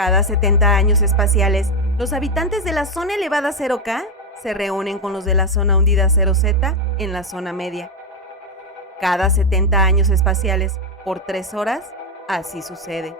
Cada 70 años espaciales, los habitantes de la zona elevada 0K se reúnen con los de la zona hundida 0Z en la zona media. Cada 70 años espaciales, por 3 horas, así sucede.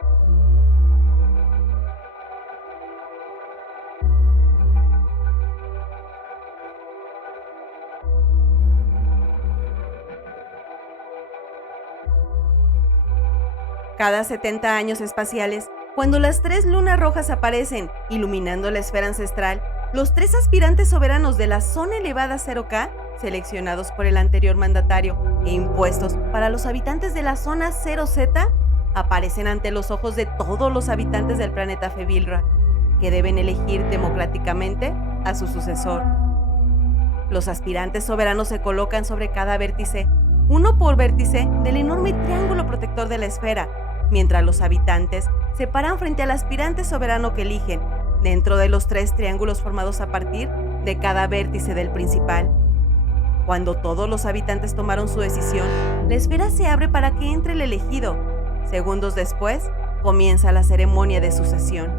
Cada 70 años espaciales, cuando las 3 lunas rojas aparecen, iluminando la esfera ancestral, los 3 aspirantes soberanos de la zona elevada 0K, seleccionados por el anterior mandatario e impuestos para los habitantes de la zona 0Z, aparecen ante los ojos de todos los habitantes del planeta Febilra, que deben elegir democráticamente a su sucesor. Los aspirantes soberanos se colocan sobre cada vértice, uno por vértice del enorme triángulo protector de la esfera, mientras los habitantes se paran frente al aspirante soberano que eligen, dentro de los 3 triángulos formados a partir de cada vértice del principal. Cuando todos los habitantes tomaron su decisión, la esfera se abre para que entre el elegido. Segundos después, comienza la ceremonia de sucesión.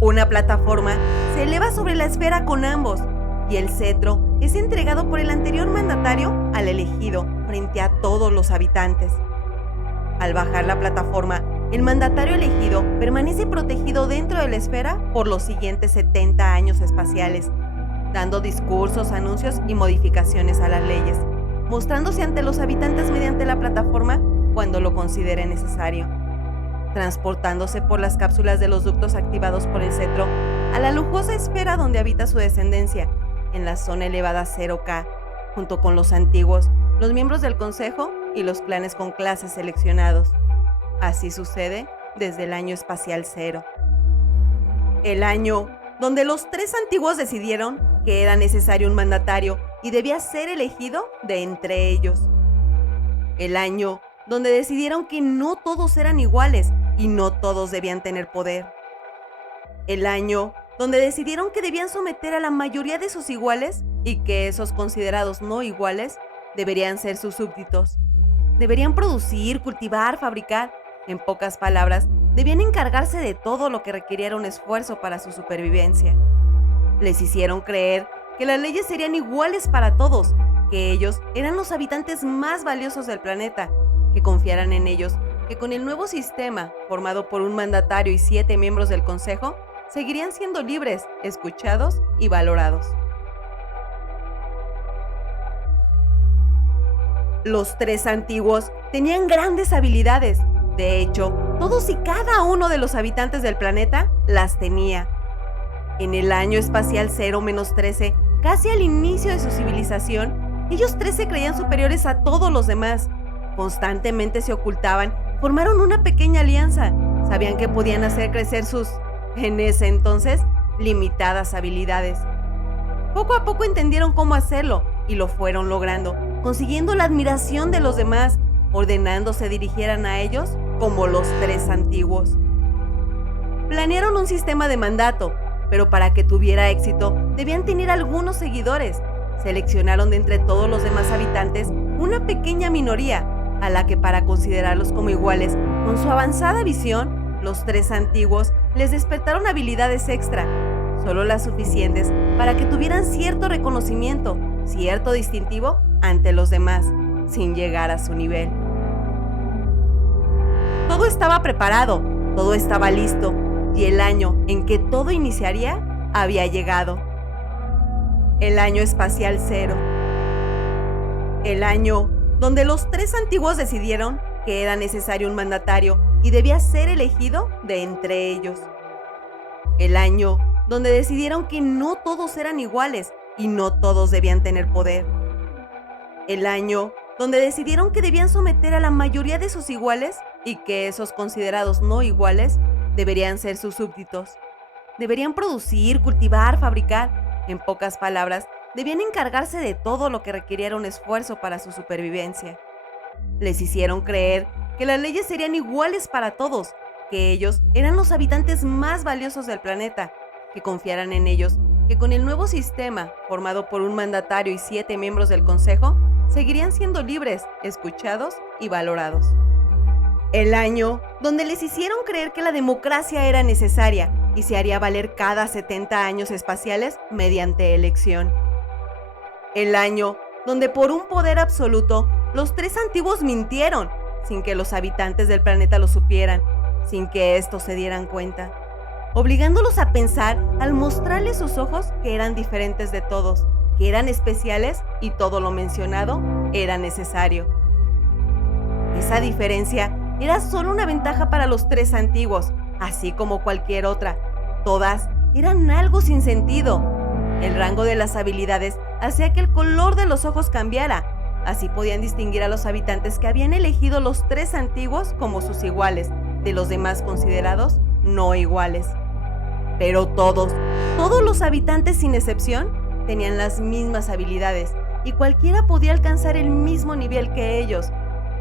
Una plataforma se eleva sobre la esfera con ambos, y el cetro es entregado por el anterior mandatario al elegido frente a todos los habitantes. Al bajar la plataforma, el mandatario elegido permanece protegido dentro de la esfera por los siguientes 70 años espaciales, dando discursos, anuncios y modificaciones a las leyes, mostrándose ante los habitantes mediante la plataforma cuando lo considere necesario, transportándose por las cápsulas de los ductos activados por el cetro a la lujosa esfera donde habita su descendencia, en la zona elevada 0K, junto con los antiguos, los miembros del consejo y los clanes con clases seleccionados. Así sucede desde el año espacial 0. El año donde los 3 antiguos decidieron que era necesario un mandatario y debía ser elegido de entre ellos. El año donde decidieron que no todos eran iguales y no todos debían tener poder. El año donde decidieron que debían someter a la mayoría de sus iguales y que esos considerados no iguales deberían ser sus súbditos. Deberían producir, cultivar, fabricar. En pocas palabras, debían encargarse de todo lo que requiriera un esfuerzo para su supervivencia. Les hicieron creer que las leyes serían iguales para todos, que ellos eran los habitantes más valiosos del planeta, que confiaran en ellos, que con el nuevo sistema, formado por un mandatario y 7 miembros del consejo, seguirían siendo libres, escuchados y valorados. Los 3 antiguos tenían grandes habilidades. De hecho, todos y cada uno de los habitantes del planeta las tenía. En el año espacial 0-13, casi al inicio de su civilización, ellos 3 se creían superiores a todos los demás. Constantemente se ocultaban, formaron una pequeña alianza. Sabían que podían hacer crecer sus, en ese entonces, limitadas habilidades. Poco a poco entendieron cómo hacerlo y lo fueron logrando, consiguiendo la admiración de los demás, ordenando se dirigieran a ellos como los 3 antiguos. Planearon un sistema de mandato, pero para que tuviera éxito debían tener algunos seguidores. Seleccionaron de entre todos los demás habitantes una pequeña minoría, a la que para considerarlos como iguales, con su avanzada visión, los 3 antiguos les despertaron habilidades extra, solo las suficientes para que tuvieran cierto reconocimiento, cierto distintivo ante los demás, sin llegar a su nivel. Todo estaba preparado, todo estaba listo, y el año en que todo iniciaría había llegado. El año espacial 0. El año donde los 3 antiguos decidieron que era necesario un mandatario y debía ser elegido de entre ellos. El año donde decidieron que no todos eran iguales y no todos debían tener poder. El año donde decidieron que debían someter a la mayoría de sus iguales y que esos considerados no iguales deberían ser sus súbditos. Deberían producir, cultivar, fabricar. En pocas palabras, debían encargarse de todo lo que requiriera un esfuerzo para su supervivencia. Les hicieron creer que las leyes serían iguales para todos, que ellos eran los habitantes más valiosos del planeta, que confiaran en ellos, que con el nuevo sistema, formado por un mandatario y 7 miembros del consejo, seguirían siendo libres, escuchados y valorados. El año donde les hicieron creer que la democracia era necesaria y se haría valer cada 70 años espaciales mediante elección. El año donde por un poder absoluto los tres antiguos mintieron, sin que los habitantes del planeta lo supieran, sin que estos se dieran cuenta, obligándolos a pensar al mostrarles sus ojos que eran diferentes de todos, que eran especiales y todo lo mencionado era necesario. Esa diferencia era solo una ventaja para los tres antiguos, así como cualquier otra. Todas eran algo sin sentido. El rango de las habilidades hacía que el color de los ojos cambiara. Así podían distinguir a los habitantes que habían elegido los tres antiguos como sus iguales, de los demás considerados no iguales. Pero todos los habitantes sin excepción, tenían las mismas habilidades y cualquiera podía alcanzar el mismo nivel que ellos,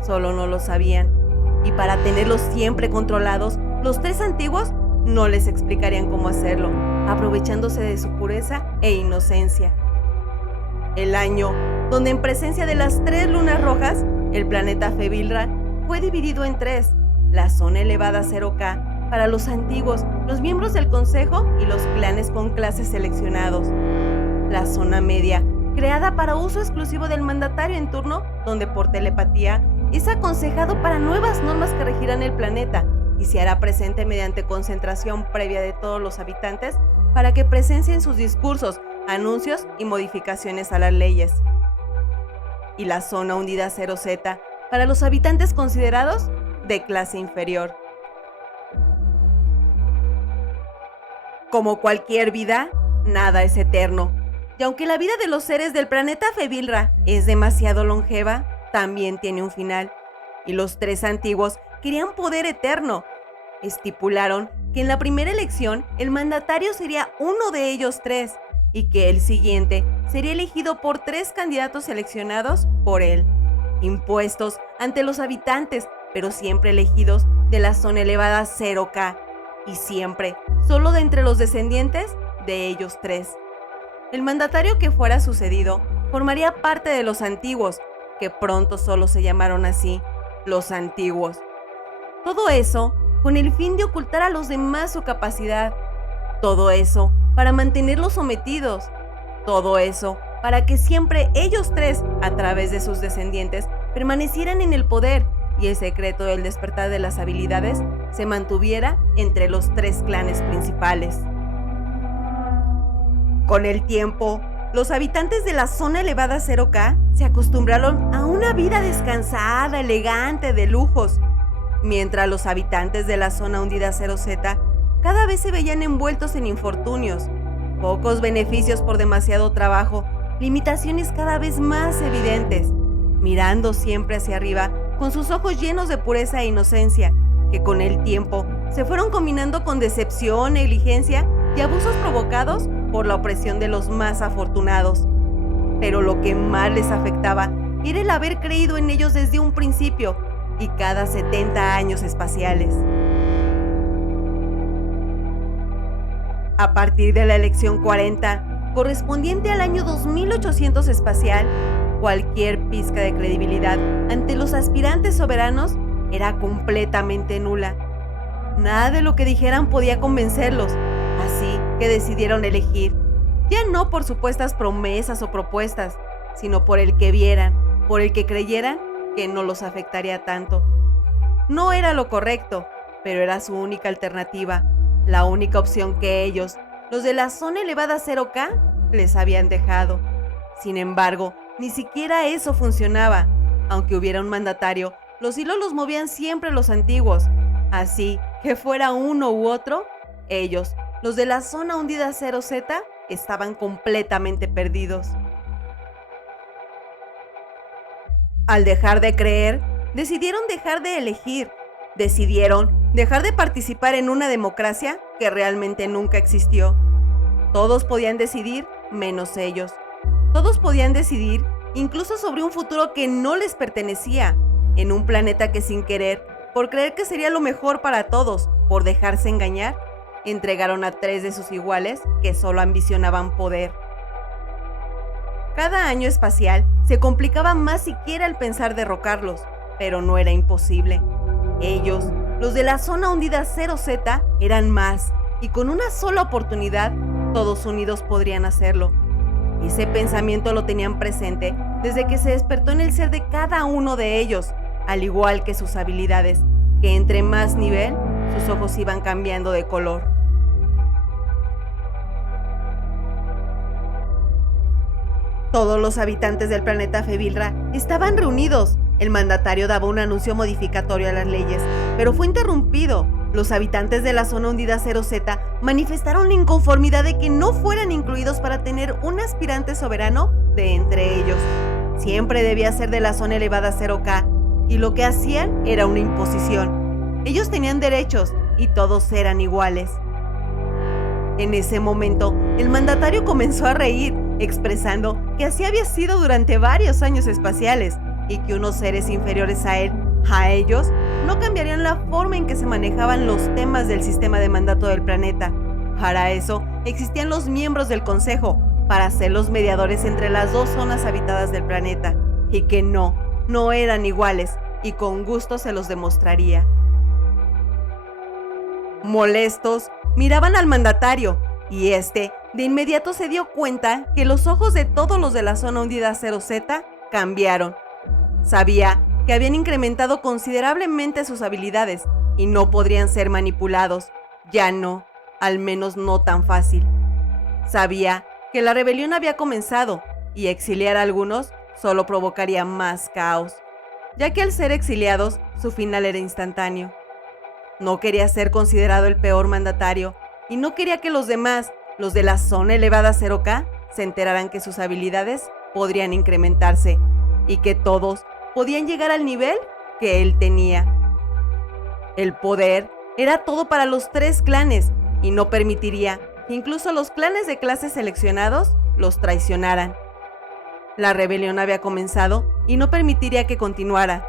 solo no lo sabían. Y para tenerlos siempre controlados, los tres antiguos no les explicarían cómo hacerlo, aprovechándose de su pureza e inocencia. El año donde en presencia de las tres lunas rojas, el planeta Febilra fue dividido en tres: la zona elevada 0K para los antiguos, los miembros del consejo y los clanes con clases seleccionados; la zona media, creada para uso exclusivo del mandatario en turno, donde por telepatía es aconsejado para nuevas normas que regirán el planeta y se hará presente mediante concentración previa de todos los habitantes para que presencien sus discursos, anuncios y modificaciones a las leyes; y la zona hundida 0Z para los habitantes considerados de clase inferior. Como cualquier vida, nada es eterno. Y aunque la vida de los seres del planeta Febilra es demasiado longeva, también tiene un final. Y los tres antiguos querían poder eterno. Estipularon que en la primera elección el mandatario sería uno de ellos tres y que el siguiente sería elegido por tres candidatos seleccionados por él, impuestos ante los habitantes, pero siempre elegidos de la zona elevada 0K y siempre solo de entre los descendientes de ellos tres. El mandatario que fuera sucedido formaría parte de los antiguos, que pronto solo se llamaron así, los antiguos. Todo eso con el fin de ocultar a los demás su capacidad. Todo eso para mantenerlos sometidos. Todo eso para que siempre ellos tres, a través de sus descendientes, permanecieran en el poder y el secreto del despertar de las habilidades se mantuviera entre los tres clanes principales. Con el tiempo, los habitantes de la zona elevada 0K se acostumbraron a una vida descansada, elegante, de lujos, mientras los habitantes de la zona hundida 0Z cada vez se veían envueltos en infortunios, pocos beneficios por demasiado trabajo, limitaciones cada vez más evidentes, mirando siempre hacia arriba con sus ojos llenos de pureza e inocencia, que con el tiempo se fueron combinando con decepción, negligencia y abusos provocados por la opresión de los más afortunados. Pero lo que más les afectaba era el haber creído en ellos desde un principio y cada 70 años espaciales. A partir de la elección 40, correspondiente al año 2800 espacial, cualquier pizca de credibilidad ante los aspirantes soberanos era completamente nula. Nada de lo que dijeran podía convencerlos, así que decidieron elegir, ya no por supuestas promesas o propuestas, sino por el que vieran, por el que creyeran que no los afectaría tanto. No era lo correcto, pero era su única alternativa, la única opción que ellos, los de la zona elevada 0K, les habían dejado. Sin embargo, ni siquiera eso funcionaba. Aunque hubiera un mandatario, los hilos los movían siempre los antiguos. Así que fuera uno u otro, ellos, los de la zona hundida 0Z, estaban completamente perdidos. Al dejar de creer, decidieron dejar de elegir. Decidieron dejar de participar en una democracia que realmente nunca existió. Todos podían decidir, menos ellos. Todos podían decidir, incluso sobre un futuro que no les pertenecía, en un planeta que sin querer, por creer que sería lo mejor para todos, por dejarse engañar, entregaron a tres de sus iguales que solo ambicionaban poder. Cada año espacial se complicaba más siquiera el pensar derrocarlos, pero no era imposible. Ellos, los de la zona hundida 0Z, eran más, y con una sola oportunidad, todos unidos podrían hacerlo. Ese pensamiento lo tenían presente desde que se despertó en el ser de cada uno de ellos, al igual que sus habilidades, que entre más nivel, sus ojos iban cambiando de color. Todos los habitantes del planeta Fevilra estaban reunidos. El mandatario daba un anuncio modificatorio a las leyes, pero fue interrumpido. Los habitantes de la zona hundida 0Z manifestaron la inconformidad de que no fueran incluidos para tener un aspirante soberano de entre ellos. Siempre debía ser de la zona elevada 0K, y lo que hacían era una imposición. Ellos tenían derechos y todos eran iguales. En ese momento, el mandatario comenzó a reír, expresando que así había sido durante varios años espaciales y que unos seres inferiores a ellos, no cambiarían la forma en que se manejaban los temas del sistema de mandato del planeta. Para eso, existían los miembros del Consejo, para ser los mediadores entre las dos zonas habitadas del planeta, y que no eran iguales, y con gusto se los demostraría. Molestos, miraban al mandatario, y de inmediato se dio cuenta que los ojos de todos los de la zona hundida 0Z cambiaron. Sabía que habían incrementado considerablemente sus habilidades y no podrían ser manipulados. Ya no, al menos no tan fácil. Sabía que la rebelión había comenzado y exiliar a algunos solo provocaría más caos, ya que al ser exiliados, su final era instantáneo. No quería ser considerado el peor mandatario y no quería que los demás, los de la zona elevada 0K, se enteraran que sus habilidades podrían incrementarse y que todos podían llegar al nivel que él tenía. El poder era todo para los 3 clanes y no permitiría que incluso los clanes de clases seleccionados los traicionaran. La rebelión había comenzado y no permitiría que continuara.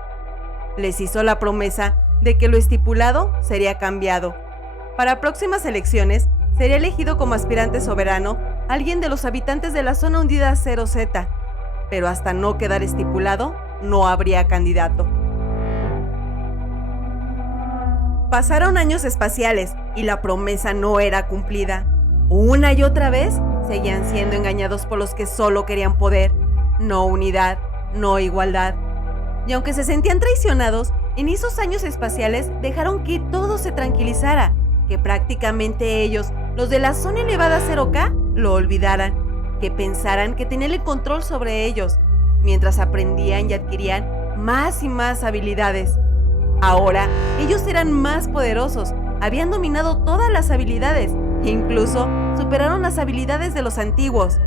Les hizo la promesa de que lo estipulado sería cambiado. Para próximas elecciones, sería elegido como aspirante soberano alguien de los habitantes de la zona hundida 0Z, pero hasta no quedar estipulado, no habría candidato. Pasaron años espaciales y la promesa no era cumplida. Una y otra vez, seguían siendo engañados por los que solo querían poder, no unidad, no igualdad. Y aunque se sentían traicionados, en esos años espaciales dejaron que todo se tranquilizara, que prácticamente ellos, los de la zona elevada 0K, lo olvidaran, que pensaran que tenían el control sobre ellos, mientras aprendían y adquirían más y más habilidades. Ahora, ellos eran más poderosos, habían dominado todas las habilidades, e incluso superaron las habilidades de los antiguos.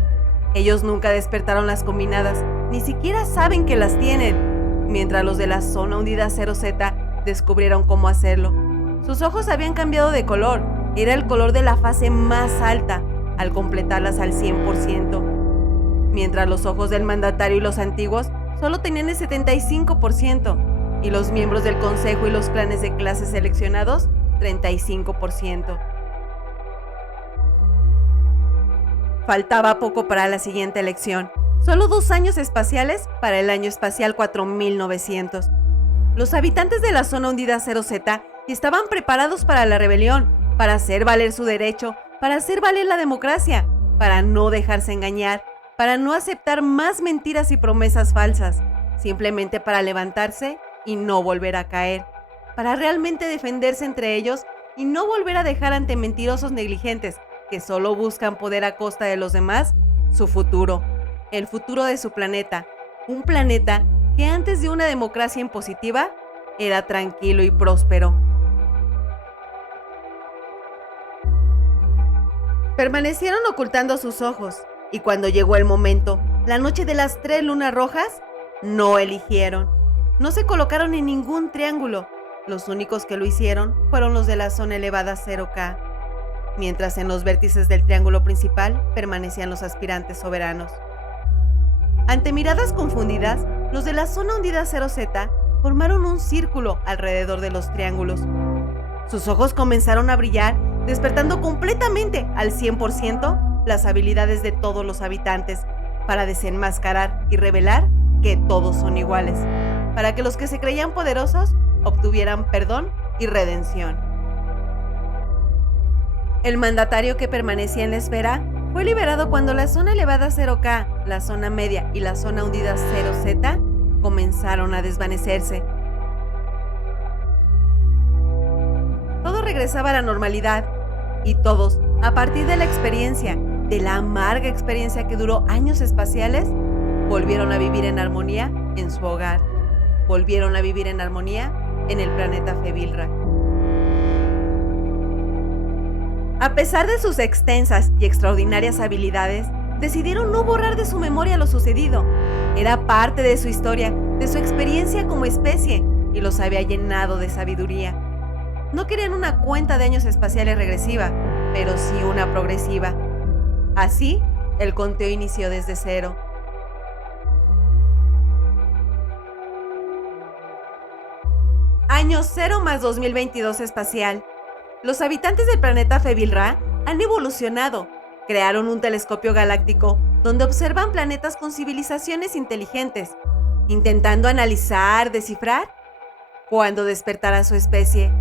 Ellos nunca despertaron las combinadas, ni siquiera saben que las tienen, mientras los de la zona hundida 0Z descubrieron cómo hacerlo. Sus ojos habían cambiado de color, era el color de la fase más alta, al completarlas al 100%. Mientras los ojos del mandatario y los antiguos solo tenían el 75%, y los miembros del consejo y los clanes de clases seleccionados, 35%. Faltaba poco para la siguiente elección, solo 2 años espaciales para el año espacial 4900. Los habitantes de la zona hundida 0Z estaban preparados para la rebelión, para hacer valer su derecho, para hacer valer la democracia, para no dejarse engañar, para no aceptar más mentiras y promesas falsas, simplemente para levantarse y no volver a caer, para realmente defenderse entre ellos y no volver a dejar ante mentirosos negligentes que solo buscan poder a costa de los demás, su futuro, el futuro de su planeta, un planeta que antes de una democracia impositiva era tranquilo y próspero. Permanecieron ocultando sus ojos, y cuando llegó el momento, la noche de las 3 lunas rojas, no eligieron. No se colocaron en ningún triángulo. Los únicos que lo hicieron fueron los de la zona elevada 0K, mientras en los vértices del triángulo principal permanecían los aspirantes soberanos. Ante miradas confundidas, los de la zona hundida 0Z formaron un círculo alrededor de los triángulos. Sus ojos comenzaron a brillar, despertando completamente al 100% las habilidades de todos los habitantes, para desenmascarar y revelar que todos son iguales, para que los que se creían poderosos obtuvieran perdón y redención. El mandatario que permanecía en la esfera fue liberado cuando la zona elevada 0K, la zona media y la zona hundida 0Z comenzaron a desvanecerse. Todo regresaba a la normalidad y todos, a partir de la experiencia, de la amarga experiencia que duró años espaciales, volvieron a vivir en armonía en su hogar. Volvieron a vivir en armonía en el planeta Fevilra. A pesar de sus extensas y extraordinarias habilidades, decidieron no borrar de su memoria lo sucedido. Era parte de su historia, de su experiencia como especie, y los había llenado de sabiduría. No querían una cuenta de años espaciales regresiva, pero sí una progresiva. Así, el conteo inició desde cero. Año 0 más 2022 espacial. Los habitantes del planeta Fevilra han evolucionado. Crearon un telescopio galáctico donde observan planetas con civilizaciones inteligentes, intentando analizar, descifrar cuándo despertará su especie.